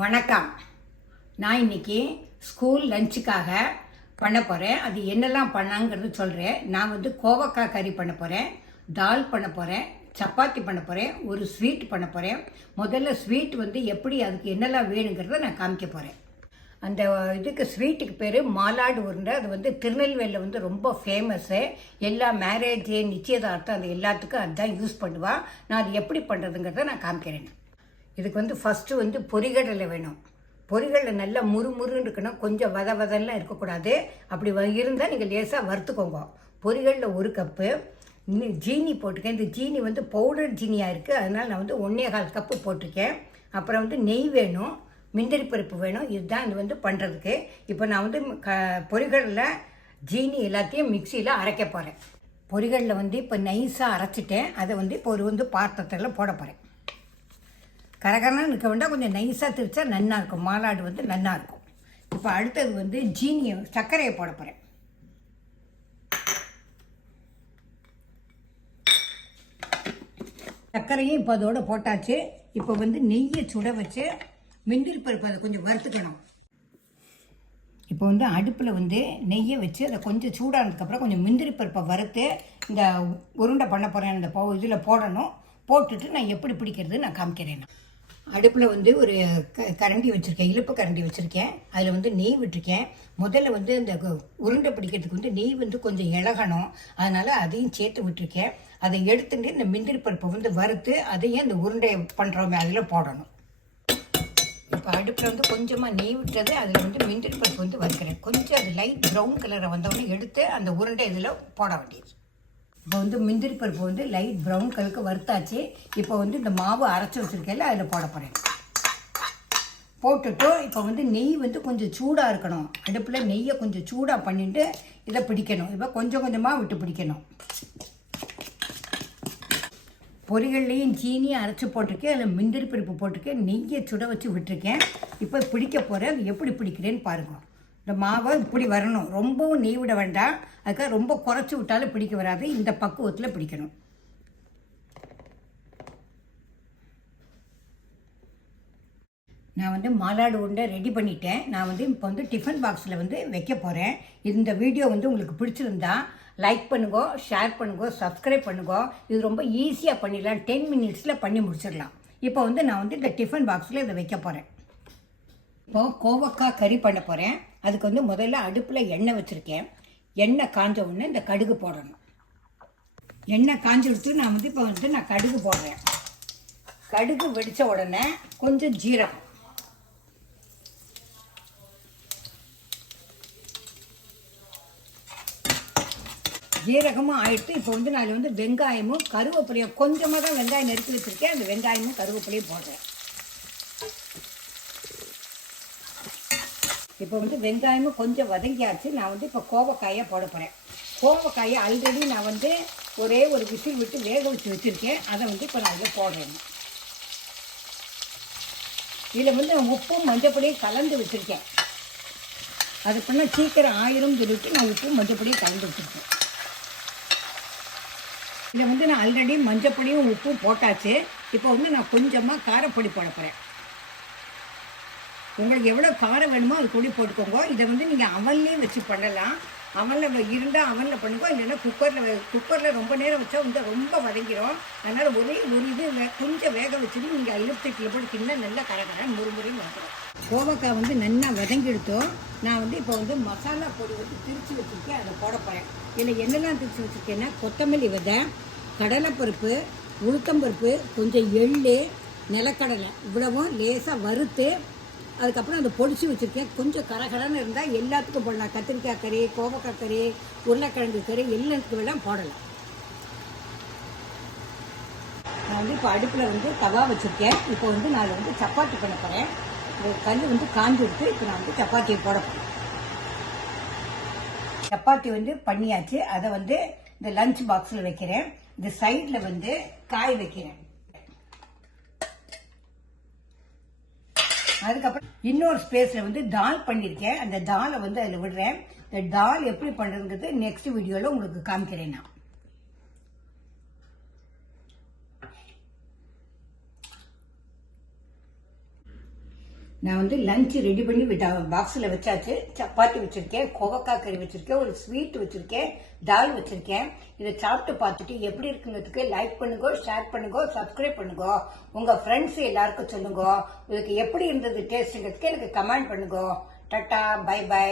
வணக்கம். நான் இன்னைக்கு ஸ்கூல் லஞ்சுக்காக பண்ண போகிறேன். அது என்னெல்லாம் பண்ணாங்கிறது சொல்கிறேன். நான் கோவக்காய் கறி பண்ண போகிறேன், தால் பண்ண போகிறேன், சப்பாத்தி பண்ண போகிறேன், ஒரு ஸ்வீட் பண்ண போகிறேன். முதல்ல ஸ்வீட் எப்படி அதுக்கு என்னெல்லாம் வேணுங்கிறத நான் காமிக்க போகிறேன். அந்த ஸ்வீட்டுக்கு பேர் மாலாடு உருண்டை. அது திருநெல்வேலியில் ரொம்ப ஃபேமஸ்ஸு. எல்லா மேரேஜ் நிச்சயதார்த்தம் அது எல்லாத்துக்கும் அதுதான் யூஸ் பண்ணுவா. நான் அது எப்படி பண்ணுறதுங்கிறத நான் காமிக்கிறேன். இதுக்கு ஃபஸ்ட்டு பொரிகடலை வேணும். பொரிகடலை நல்லா முறுமுறுன்னு இருக்கணும், கொஞ்சம் வதெல்லாம் இருக்கக்கூடாது. அப்படி இருந்தால் நீங்கள் லேசாக வறுத்துக்கோங்க. பொரிகடலை 1 கப்பு. ஜீனி போட்டிருக்கேன். இந்த ஜீனி பவுடர் ஜீனியாக இருக்குது, அதனால் நான் 1.25 கப்பு போட்டிருக்கேன். அப்புறம் நெய் வேணும், முந்திரி பருப்பு வேணும். இதுதான் இது பண்ணுறதுக்கு. இப்போ நான் பொரிகடலை ஜீனி எல்லாத்தையும் மிக்சியில் அரைக்க போகிறேன். பொரிகடலை இப்போ நைஸாக அரைச்சிட்டேன். அதை இப்போ ஒரு பாத்திரத்தில் போட போகிறேன். கரகரன்னு இருக்க வேண்டாம், கொஞ்சம் நைஸாக திரிச்சா நன்னா இருக்கும். மாலாடு நன்னா இருக்கும். இப்போ அடுத்தது ஜீனியை சர்க்கரையை போட போகிறேன். சர்க்கரையும் இப்போ அதோடு போட்டாச்சு. இப்போ நெய்யை சுட வச்சு முந்திரி பருப்பு அதை கொஞ்சம் வறுத்துக்கணும். இப்போ அடுப்பில் நெய்யை வச்சு அதை கொஞ்சம் சூடானதுக்கப்புறம் கொஞ்சம் முந்திரி பருப்பை வறுத்து இந்த உருண்டை பண்ண போகிறேன். இந்த இதில் போடணும். போட்டுட்டு நான் எப்படி பிடிக்கிறது நான் காமிக்கிறேன். அடுப்பில் ஒரு கரண்டி வச்சுருக்கேன், இழுப்பு கரண்டி வச்சுருக்கேன். அதில் நெய் விட்டுருக்கேன். முதல்ல இந்த உருண்டை பிடிக்கிறதுக்கு நெய் கொஞ்சம் இளகணும், அதனால் அதையும் சேர்த்து விட்டுருக்கேன். அதை எடுத்துட்டு இந்த முந்திரி பருப்பை வறுத்து அதையும் இந்த உருண்டை பண்ணுறோமே அதில் போடணும். இப்போ அடுப்பில் கொஞ்சமாக நெய் விட்டுறது, அதில் முந்திரி பருப்பு வறுக்கிறேன். கொஞ்சம் அது லைட் ப்ரௌன் கலரை வந்தவொடனே எடுத்து அந்த உருண்டை இதில் போட வேண்டியது. இப்போ முந்திரி பருப்பு லைட் ப்ரௌன் கலருக்கு வறுத்தாச்சு. இப்போ இந்த மாவு அரைச்சி வச்சுருக்கேன்ல அதில் போட போகிறேன். போட்டுட்டு இப்போ நெய் கொஞ்சம் சூடாக இருக்கணும். அடுப்பில் நெய்யை கொஞ்சம் சூடாக பண்ணிட்டு இதை பிடிக்கணும். இப்போ கொஞ்சம் கொஞ்சமாக விட்டு பிடிக்கணும். பொரிகள்லையும் ஜீனியும் அரைச்சி போட்டிருக்கேன், அதில் முந்திரி பருப்பு போட்டிருக்கேன், நெய்யை சுட வச்சு விட்டுருக்கேன். இப்போ பிடிக்க போகிறேன். அது எப்படி பிடிக்கிறேன்னு பாருங்கள். இந்த மாவை இப்படி வரணும், ரொம்பவும் நெய் விட வேண்டாம். அதுக்காக ரொம்ப குறைச்சி விட்டாலும் பிடிக்க வராது. இந்த பக்குவத்தில் பிடிக்கணும். நான் மாலாடு உருண்டை ரெடி பண்ணிட்டேன். நான் இப்போ டிஃபன் பாக்ஸில் வைக்க போகிறேன். இந்த வீடியோ உங்களுக்கு பிடிச்சிருந்தா லைக் பண்ணுங்க, ஷேர் பண்ணுங்க, சப்ஸ்கிரைப் பண்ணுங்க. இது ரொம்ப ஈஸியாக பண்ணிடலாம், 10 மினிட்ஸில் பண்ணி முடிச்சிடலாம். இப்போ நான் இந்த டிஃபன் பாக்ஸில் இதை வைக்க போகிறேன். இப்போது கோவக்காய் கறி பண்ண போகிறேன். அதுக்கு முதல்ல அடுப்பில் எண்ணெய் வச்சுருக்கேன். எண்ணெய் காஞ்ச உடனே இந்த கடுகு போடணும். எண்ணெய் காஞ்சி விட்டு நான் இப்போ நான் கடுகு போடுறேன். கடுகு வெடித்த உடனே கொஞ்சம் ஜீரகம், ஜீரகமும் ஆயிடுத்து. இப்போ நான் வெங்காயமும் கருவேப்பிலையும் கொஞ்சமாக தான் வெங்காயம் நறுக்கி வச்சுருக்கேன். அந்த வெங்காயமும் கருவேப்பிலையும் போடுறேன். இப்போ வெங்காயமும் கொஞ்சம் வதங்கியாச்சு. நான் இப்போ கோவக்காயை போட போகிறேன். கோவக்காயை ஆல்ரெடி நான் ஒரே ஒரு விசில் விட்டு வேக வச்சு வச்சுருக்கேன். அதை இப்போ நான் இதில் போடுறேன். இதில் உப்பும் மஞ்சப்பொடியும் கலந்து வச்சுருக்கேன். அது பண்ணால் சீக்கிரம் ஆயிரும் சொல்லிட்டு நான் உப்பும் மஞ்சப்பொடியும் கலந்து வச்சுருக்கேன். இதில் நான் ஆல்ரெடி மஞ்சப்பொடியும் உப்பும் போட்டாச்சு. இப்போ நான் கொஞ்சமாக காரப்பொடி போட போகிறேன். உங்களுக்கு எவ்வளோ காரம் வேணுமோ அது பொடி போட்டுக்கோங்க. இதை நீங்கள் அவன்லேயே வச்சு பண்ணலாம். அவனில் இருந்தால் அவனில் பண்ணுங்க, இல்லைன்னா குக்கரில் ரொம்ப நேரம் வச்சா ரொம்ப வதங்கிடும். அதனால் ஒரே ஒரு இது கொஞ்சம் வேக வச்சுட்டு நீங்கள் இழுத்துட்டில் போட்டு கிண்ண நல்லா கரகரன்னு முறுமுறையும் வந்துடும். கோவக்காய் நல்லா வதங்கிடுத்தோம். நான் இப்போ மசாலா பொடி திரிச்சு வச்சுருக்கேன், அதை போட போகிறேன். இதில் என்னெல்லாம் திரிச்சு வச்சுருக்கேன்னா கொத்தமல்லி விதை, கடலைப்பருப்பு, உளுத்தம்பருப்பு, கொஞ்சம் எள்ளு, நிலக்கடலை இவ்வளவும் லேசாக வறுத்து அதுக்கப்புறம் அதை பொடிச்சு வச்சுருக்கேன். கொஞ்சம் கரகரன்னு இருந்தால் எல்லாத்துக்கும் போடலாம். கத்திரிக்காய் கறி, கோவக்காய் கறி, உருளைக்கிழங்கு கறி எல்லாத்துக்கும் எல்லாம் போடலாம். நான் இப்போ அடுப்பில் தவா வச்சுருக்கேன். இப்போ நான் சப்பாத்தி பண்ண போகிறேன். கல் காஞ்சி விட்டு இப்போ நான் சப்பாத்தியை போட போகிறேன். சப்பாத்தி பண்ணியாச்சு. அதை இந்த லஞ்ச் பாக்ஸில் வைக்கிறேன். இந்த சைடில் காய் வைக்கிறேன். அதுக்கப்புறம் இன்னொரு ஸ்பேஸ்ல தால் பண்ணிருக்கேன். அந்த தாலை அதில் விடுறேன். இந்த தால் எப்படி பண்றதுங்கிறது நெக்ஸ்ட் வீடியோல உங்களுக்கு காமிக்கிறேன். நான் நான் வந்து லஞ்ச் ரெடி பண்ணி பாக்ஸில் வச்சாச்சு. சப்பாத்தி வச்சிருக்கேன், கோவக்காய் கறி வச்சிருக்கேன், ஒரு ஸ்வீட் வச்சிருக்கேன், தால் வச்சிருக்கேன். இதை சாப்பிட்டு பார்த்துட்டு எப்படி இருக்குங்கிறதுக்கு லைக் பண்ணுங்க, ஷேர் பண்ணுங்க, சப்ஸ்கிரைப் பண்ணுங்க. உங்க ஃப்ரெண்ட்ஸ் எல்லாருக்கும் சொல்லுங்க. உங்களுக்கு எப்படி இருந்தது டேஸ்ட்ங்கிறதுக்கு எனக்கு கமெண்ட் பண்ணுங்க. Tata, bye by.